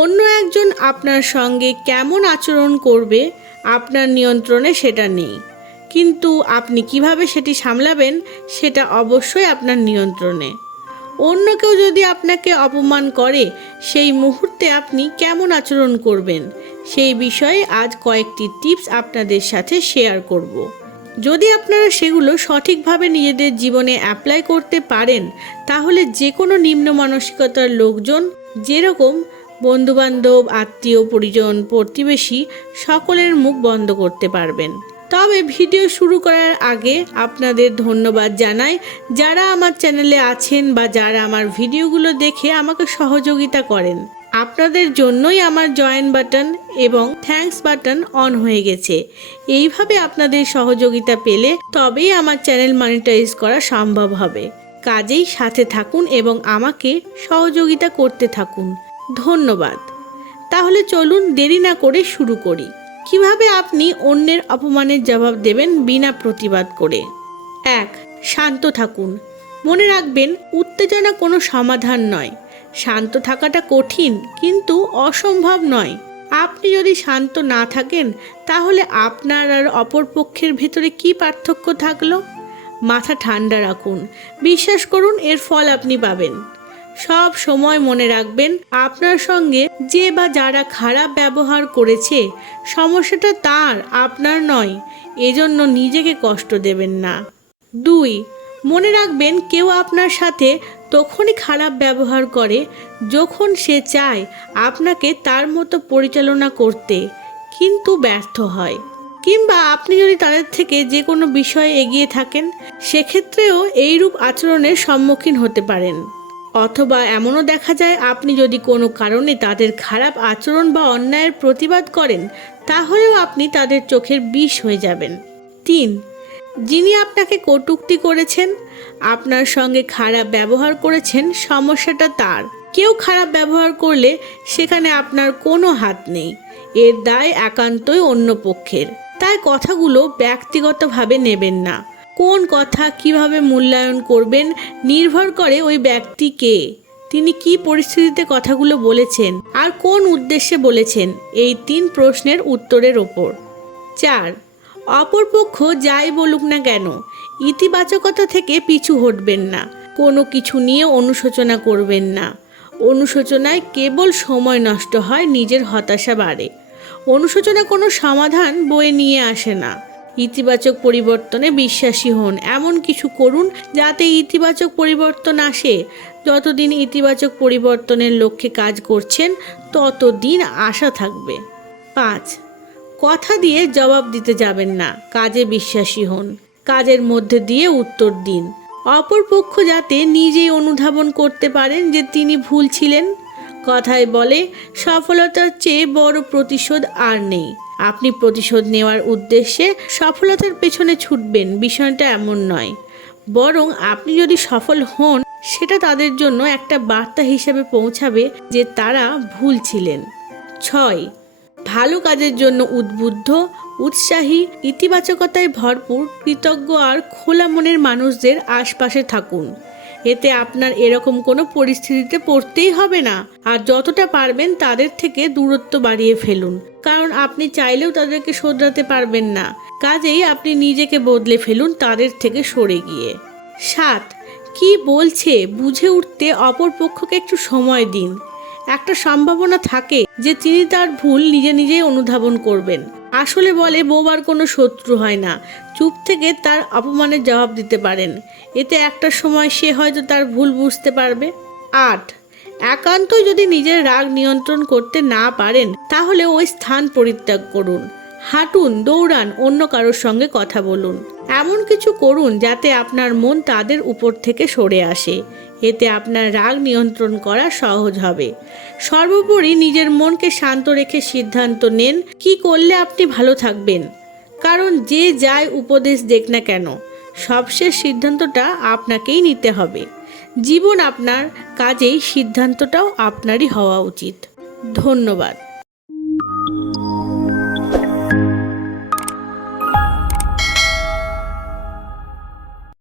অন্য একজন আপনার সঙ্গে কেমন আচরণ করবে আপনার নিয়ন্ত্রণে সেটা নেই, কিন্তু আপনি কিভাবে সেটি সামলাবেন সেটা অবশ্যই আপনার নিয়ন্ত্রণে। অন্য কেউ যদি আপনাকে অপমান করে সেই মুহূর্তে আপনি কেমন আচরণ করবেন সেই বিষয়ে আজ কয়েকটি টিপস আপনাদের সাথে শেয়ার করব। যদি আপনারা সেগুলো সঠিকভাবে নিজেদের জীবনে অ্যাপ্লাই করতে পারেন তাহলে যে কোনো নিম্ন মানসিকতার লোকজন, যেরকম বন্ধুবান্ধব, আত্মীয় পরিজন, প্রতিবেশী, সকলের মুখ বন্ধ করতে পারবেন। তবে ভিডিও শুরু করার আগে আপনাদের ধন্যবাদ জানাই যারা আমার চ্যানেলে আছেন বা যারা আমার ভিডিওগুলো দেখে আমাকে সহযোগিতা করেন। আপনাদের জন্যই আমার জয়েন বাটন এবং থ্যাঙ্কস বাটন অন হয়ে গেছে। এইভাবে আপনাদের সহযোগিতা পেলে তবেই আমার চ্যানেল মনিটাইজ করা সম্ভব হবে। কাজেই সাথে থাকুন এবং আমাকে সহযোগিতা করতে থাকুন। ধন্যবাদ। তাহলে চলুন দেরি না করে শুরু করি। কিভাবে আপনি অন্যের অপমানের জবাব দেবেন বিনা প্রতিবাদ করে। 1. শান্ত থাকুন। মনে রাখবেন, উত্তেজনা কোনো সমাধান নয়। শান্ত থাকাটা কঠিন কিন্তু অসম্ভব নয়। আপনি যদি শান্ত না থাকেন তাহলে আপনার আর অপর পক্ষের ভেতরে কি পার্থক্য থাকলো? মাথা ঠান্ডা রাখুন। বিশ্বাস করুন, এর ফল আপনি পাবেন। সব সময় মনে রাখবেন, আপনার সঙ্গে যে বা যারা খারাপ ব্যবহার করেছে সমস্যাটা তার, আপনার নয়। এজন্য নিজেকে কষ্ট দেবেন না। 2. মনে রাখবেন, কেউ আপনার সাথে তখনই খারাপ ব্যবহার করে যখন সে চায় আপনাকে তার মতো পরিচালনা করতে, কিন্তু ব্যর্থ হয়। কিংবা আপনি যদি তাদের থেকে যে কোনো বিষয়ে এগিয়ে থাকেন সেক্ষেত্রেও এইরূপ আচরণের সম্মুখীন হতে পারেন। অথবা এমনও দেখা যায়, আপনি যদি কোনো কারণে তাদের খারাপ আচরণ বা অন্যায়ের প্রতিবাদ করেন তাহলেও আপনি তাদের চোখের বিষ হয়ে যাবেন। 3. যিনি আপনাকে কটূক্তি করেছেন, আপনার সঙ্গে খারাপ ব্যবহার করেছেন, সমস্যাটা তার। কেউ খারাপ ব্যবহার করলে সেখানে আপনার কোনো হাত নেই। এর দায় একান্তই অন্য পক্ষের। তাই কথাগুলো ব্যক্তিগতভাবে নেবেন না। কোন কথা কিভাবে মূল্যায়ন করবেন নির্ভর করে ওই ব্যক্তিকে, তিনি কি পরিস্থিতিতে কথাগুলো বলেছেন আর কোন উদ্দেশ্যে বলেছেন, এই 3 প্রশ্নের উত্তরের ওপর। 4. অপরপক্ষ যাই বলুক না কেন ইতিবাচকতা থেকে পিছু হটবেন না। কোনো কিছু নিয়ে অনুশোচনা করবেন না। অনুশোচনায় কেবল সময় নষ্ট হয়, নিজের হতাশা বাড়ে। অনুশোচনা কোনো সমাধান বয়ে নিয়ে আসে না। ইতিবাচক পরিবর্তনে বিশ্বাসী হন। এমন কিছু করুন যাতে ইতিবাচক পরিবর্তন আসে। যতদিন ইতিবাচক পরিবর্তনের লক্ষ্যে কাজ করছেন ততদিন আশা থাকবে। 5. কথা দিয়ে জবাব দিতে যাবেন না, কাজে বিশ্বাসী হন। কাজের মধ্যে দিয়ে উত্তর দিন। অপরপক্ষ যাতে নিজেই অনুধাবন করতে পারেন যে তিনি ভুল ছিলেন। কথায় বলে, সফলতার চেয়ে বড় প্রতিশোধ আর নেই। আপনি প্রতিশোধ নেওয়ার উদ্দেশ্যে সফলতার পেছনে ছুটবেন, বিষয়টা এমন নয়। বরং আপনি যদি সফল হন সেটা তাদের জন্য একটা বার্তা হিসেবে পৌঁছাবে যে তারা ভুল ছিলেন। 6. ভালো কাজের জন্য উদ্বুদ্ধ, উৎসাহী, ইতিবাচকতায় ভরপুর, কৃতজ্ঞ আর খোলা মনের মানুষদের আশপাশে থাকুন। এতে আপনার এরকম কোনো পরিস্থিতিতে পড়তেই হবে না। আর যতটা পারবেন তাদের থেকে দূরত্ব বাড়িয়ে ফেলুন, কারণ আপনি চাইলেও তাদেরকে শোধরাতে পারবেন না। কাজেই আপনি নিজেকে বদলে ফেলুন তাদের থেকে সরে গিয়ে। 7. কি বলছে বুঝে উঠতে অপর পক্ষকে একটু সময় দিন। একটা সম্ভাবনা থাকে যে তিনি তার ভুল নিজে নিজেই অনুধাবন করবেন। আসলে বলে, বোবার কোনো শত্রু হয় না। চুপ থেকে তার অপমানের জবাব দিতে পারেন। এতে একটা সময় সে হয়তো তার ভুল বুঝতে পারবে। 8. একান্তই যদি নিজের রাগ নিয়ন্ত্রণ করতে না পারেন তাহলে ওই স্থান পরিত্যাগ করুন। হাঁটুন, দৌড়ান, অন্য কারোর সঙ্গে কথা বলুন। এমন কিছু করুন যাতে আপনার মন তাদের উপর থেকে সরে আসে। এতে আপনার রাগ নিয়ন্ত্রণ করা সহজ হবে। সর্বোপরি নিজের মনকে শান্ত রেখে সিদ্ধান্ত নেন কি করলে আপনি ভালো থাকবেন। কারণ যে যাই উপদেশ দেখ না কেন, সবশেষ সিদ্ধান্তটা আপনাকেই নিতে হবে। জীবন আপনার, কাজেই সিদ্ধান্তটাও আপনারই হওয়া উচিত। ধন্যবাদ।